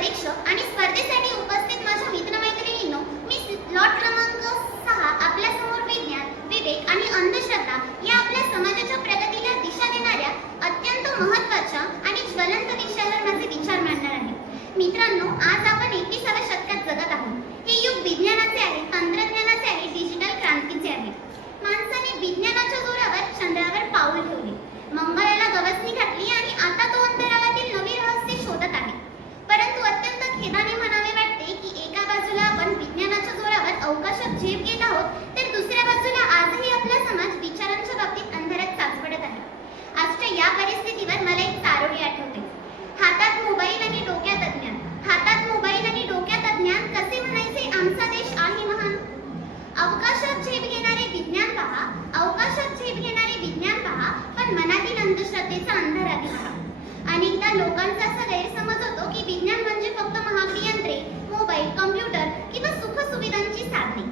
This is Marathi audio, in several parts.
परीक्षक आणि स्पर्धेसाठी उपस्थित माझ्या मित्रमैत्रिणींनो, मी लॉट क्रमांक 6 आपल्यासमोर विज्ञान, विवेक आणि अंधश्रद्धा या आपल्या समाजाच्या प्रगतीला दिशा देणाऱ्या अत्यंत महत्त्वाच्या आणि ज्वलंत विषयावर माझे विचार मांडणार आहे. मित्रांनो, आज आपण 21व्या शतकात जगत आहोत. हे युग विज्ञानाचे आहे, तंत्रज्ञानाचे आहे, डिजिटल क्रांतीचे आहे. माणसाने विज्ञानाच्या जोरावर चंद्रावर पाऊल ठेवले, मंगळाला गवसणी घातली आणि आता तो अंतराळातील नवी रहस्य शोधत आहे. परंतु अत्यंत खेदाने म्हणावे वाटते की एका बाजूला आपण विज्ञानाच्या जोरावर अवकाशात झेप घेत आहोत, तर दुसऱ्या बाजूला आजही आपला समाज विचारांच्या बाबतीत अंधारात चाचपडत आहे. आजच्या या परिस्थितीवर मला एक चारोळी आठवते. हातात मोबाईल आणि डोक्यात अज्ञान, हातात मोबाईल आणि डोक्यात अज्ञान, कसे म्हणायचे आमचा देश आहे महान. अवकाशात झेप घेणारे विज्ञान पहा, अवकाशात झेप घेणारे विज्ञान पहा, पण मनातील अंधश्रद्धेचा अंधार आधी पहा. अनेकदा लोकांचा असा गैरसमज होतो की विज्ञान म्हणजे फक्त महागडी यंत्रे, मोबाईल, कॉम्प्युटर किंवा सुखसुविधांची साधने.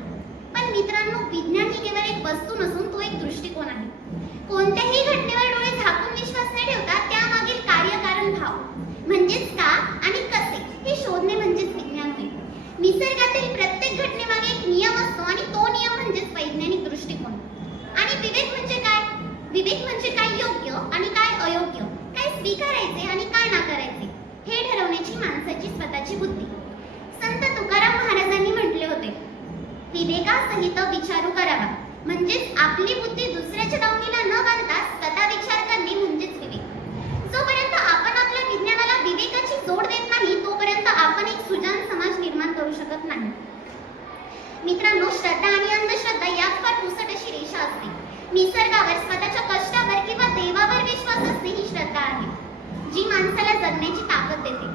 पण मित्रांनो, विज्ञान ही केवळ एक वस्तू नसून तो एक दृष्टिकोन आहे. कोणत्याही घटनेवर डोळे झाकून विश्वास न ठेवता त्यामागील कार्यकारण भाव म्हणजेच का आणि कसे हे शोधणे म्हणजेच विज्ञान होय. निसर्गातील प्रत्येक घटनेमागे एक नियम असतो आणि तो नियम म्हणजेच वैज्ञानिक दृष्टिकोन. आणि विवेक म्हणजे काय? विवेक म्हणजे काय योग्य आणि काय अयोग्य, काय स्वीकारायचे आणि काय नाकारायचे हे ठरवण्याची माणसाची स्वतःची बुद्धी. संत तुकाराम महाराजांनी म्हटले होते, विवेकासहित विचारू करावा. म्हणजेच आपली बुद्धी दुसऱ्याच्या दावणीला न बांधता स्वतः विचार करणे म्हणजेच विवेक. जोपर्यंत आपण आपल्या विज्ञानाला विवेकाची जोड देत नाही, तोपर्यंत आपण एक सुजाण समाज निर्माण करू शकत नाही. मित्रांनो, श्रद्धा आणि अंधश्रद्धा यात फार पुसट अशी रेषा असते. निसर्गावर, स्वतःच्या कष्टावर किंवा देवावर विश्वास असणे ही श्रद्धा आहे, जी माणसाला जगण्याची ताकद देते.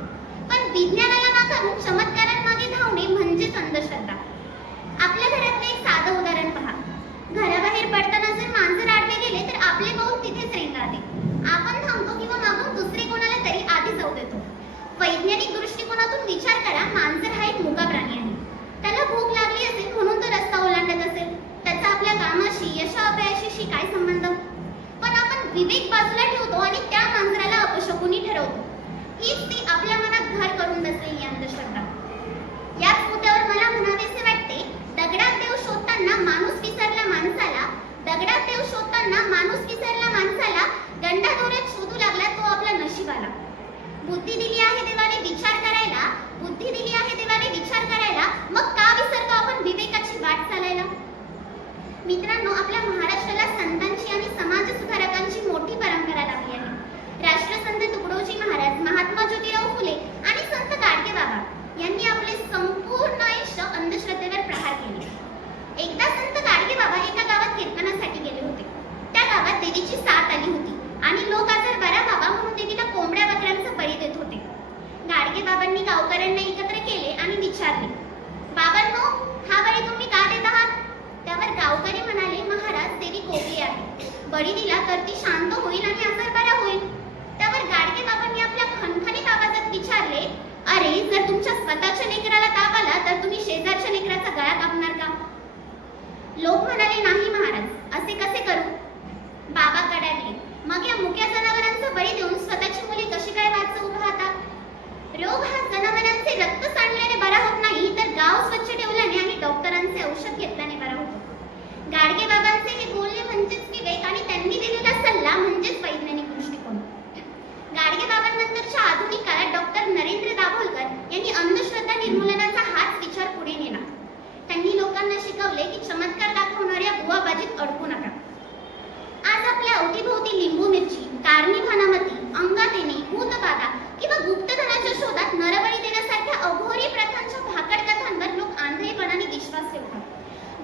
पण विज्ञानाला नाकारून चमत्कारांमागे धावणे म्हणजेच अंधश्रद्धा. आपल्या घरातले एक साधं उदाहरण पहा. घराबाहेर पडताना जर मांजर आडवे गेले तर आपले पाऊल तिथेच रेंगाळते. आपण थांबतो किंवा मागून दुसरे कोणाला तरी आधी जाऊ देतो. वैज्ञानिक दृष्टिकोनातून विचार करा, मांजर हा एक मुका प्राणी आहे. त्याला भूक लागली असेल म्हणून तो रस्ता ओलांडत असेल. त्याचा आपल्या कामाशी, यशापयशाशी काय संबंध? पण आपण विवेक बाजूला ठेवतो आणि त्या मांजराला अपशकुनी ठरवतो. हीच ती आपल्या मनात घर करून बसलेली अंधश्रद्धा. याच मुद्द्यावर मला म्हणावेसे वाटते, दगडात देव शोधताना माणूस विसरला माणसाला, दगडात देव शोधताना माणूस विसरला माणसाला, गंडा दोऱ्यात शोधू लागला तो आपला नशिबाला. बुद्धी दिली आहे देवाने विचार करायला, बुद्धी दिली आहे देवाने विचार करायला, मग का विसरतो आपण विवेकाची वाट चालायला? मित्रांनो, आपल्या महाराष्ट्राला संतांची आणि समाज सुधारकांची मोठी परंपरा लाभली आहे. राष्ट्रसंत तुकडोजी महाराज, महात्मा ज्योतिराव फुले आणि संत गाडगेबाबा यांनी आपले संपूर्ण आयुष्य अंधश्रद्धेवर प्रहार केले. एकदा संत गाडगेबाबा एका गावात कीर्तनासाठी गेले होते. त्या गावात देवीची साथ आली होती आणि लोक आजार बरा व्हावा म्हणून देवीला कोंबड्या बकऱ्यांचा बळी देत होते. गाडगेबाबांनी गावकऱ्यांना एकत्र केले आणि विचारले, बाबांनो, हा बळी तुम्ही का देत आहात? त्यावर गावकरी म्हणाले, महाराज, देवी कोवळी आहे, बळी दिला तर ती शांत होईल आणि आजार बरा होईल. त्यावर गाडगेबाबांनी आपल्या खणखणीत आवाजात विचारले, अरे, जर तुमच्या स्वतःच्या लेकराला ताप आला तर तुम्ही शेजारच्या लेकराचा गळा कापणार का? लोक म्हणाले, नाही महाराज, असे कसे करू? बाबा कडाडले, मग या मुक्या जनावरांचा बळी देऊन स्वतःची मुले कशी काय वाचवू पाहता? रोग हा जनावरांचे रक्त सांडल्याने बरा होत नाही, तर गाव स्वच्छ ठेवल्याने आणि डॉक्टरांचे औषध घेतल्याने बरा होतो. गाडगेबाबांचे हे बोलणे म्हणजेच विवेक आणि त्यांनी दिलेला सल्ला म्हणजेच वैज्ञानिक दृष्टिकोन. गाडगेबाबांनंतरच्या आधुनिक काळात डॉक्टर नरेंद्र दाभोलकर यांनी अंधश्रद्धा निर्मूलनाचा हाच विचार पुढे नेला. त्यांनी लोकांना शिकवले की चमत्कार दाखवणाऱ्या बुवाबाजीत अडकू नका. आज आपल्या अवतीभोवती लिंबू मिरची, कारणी भानामती, अंगात येणे, भूतबाधा किंवा गुप्तधनाच्या शोधात नरबळी देण्यासारख्या अघोरी प्रथांच्या भाकड कथांवर लोक आंधळेपणाने विश्वास ठेवतात.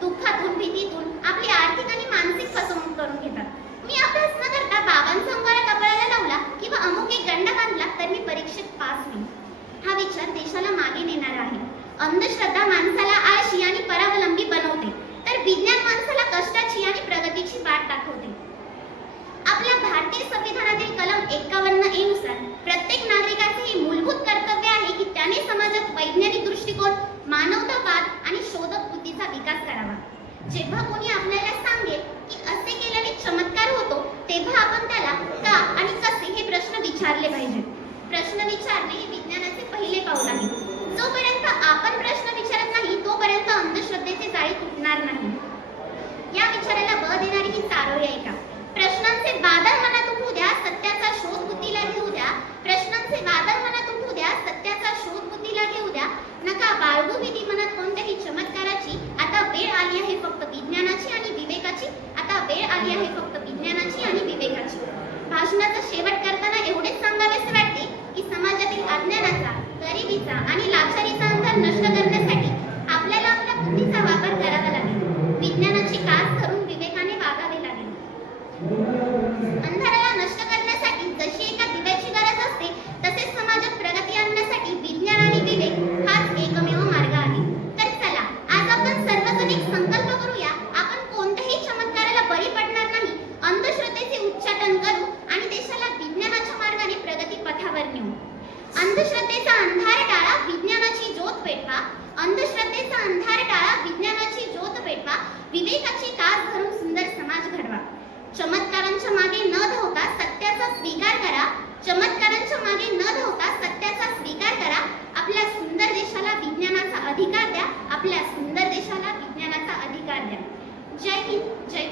दुःखातून, भीतीतून आपली आर्थिक आणि मानसिक फसवणूक करून घेतात. मी अभ्यास न करता बाबांचा अंगारा कपाळाला लावला किंवा अमुक एक गंडा बांधला तर मी परीक्षेत पास होईल, हा विचार देशाला मागे नेणारा आहे. अंधश्रद्धा माणसाला आळशी आणि परावलंबी बनवते, तर विज्ञान माणसाला कष्टाची आणि प्रगतीची वाट दाखवते. आपल्या भारतीय संविधानातील कलम 51A नुसार प्रत्येक नागरिकाचे हे मूलभूत कर्तव्य आहे की त्याने समाजात वैज्ञानिक दृष्टिकोन, मानवतावाद आणि शोधक बुद्धीचा विकास करावा. जेव्हा कोणी आपल्याला सांगेल की असे केल्याने चमत्कार होतो, तेव्हा आपण त्याला का आणि कसे हे प्रश्न विचारले पाहिजेत. प्रश्न विचारणे हे विज्ञानाचे पहिले पाऊल आहे. नका बाळगू भीती मनात कोणत्याही चमत्काराची. आता वेळ आली आहे फक्त विज्ञानाची आणि विवेकाची. आता वेळ आली आहे फक्त विज्ञानाची आणि विवेकाची. भाषणाचा शेवट करताना एवढेच सांगावेसे वाटते की समाजातील अज्ञानाचा, गरिबीचा आणि लाचारीचा अंधार नष्ट करण्यासाठी आपल्याला आपल्या बुद्धीचा वापर करावा लागेल. विज्ञानाची कास धरून विवेकाने वागावे लागेल. अंधाराला नष्ट करण्यासाठी जशी एका दिव्याची गरज असते, तसेच समाजात प्रगती आणण्यासाठी विज्ञान आणि विवेक हाच एकमेव मार्ग आहे. तर चला, आज आपण सर्वजण एक संकल्प करूया. आपण कोणत्याही चमत्काराला बळी पडणार नाही. अंधश्रद्धेचे उच्चाटन करू आणि देशाला विज्ञानाच्या मार्गाने प्रगती पथावर नेऊ. अंधश्रद्धेचा अंधार टाळा, विज्ञानाची ज्योत पेटवा. अंधश्रद्धेचा अंधार टाळा, विज्ञानाची ज्योत पेटवा. विवेकाची कास धरून सुंदर समाज घडवा. चमत्कारांच्या मागे न धावता सत्याचा स्वीकार करा. चमत्कारांच्या मागे न धावता सत्याचा स्वीकार करा. आपल्या सुंदर देशाला विज्ञानाचा अधिकार द्या. आपल्या सुंदर देशाला विज्ञानाचा अधिकार द्या. जय हिंद, जय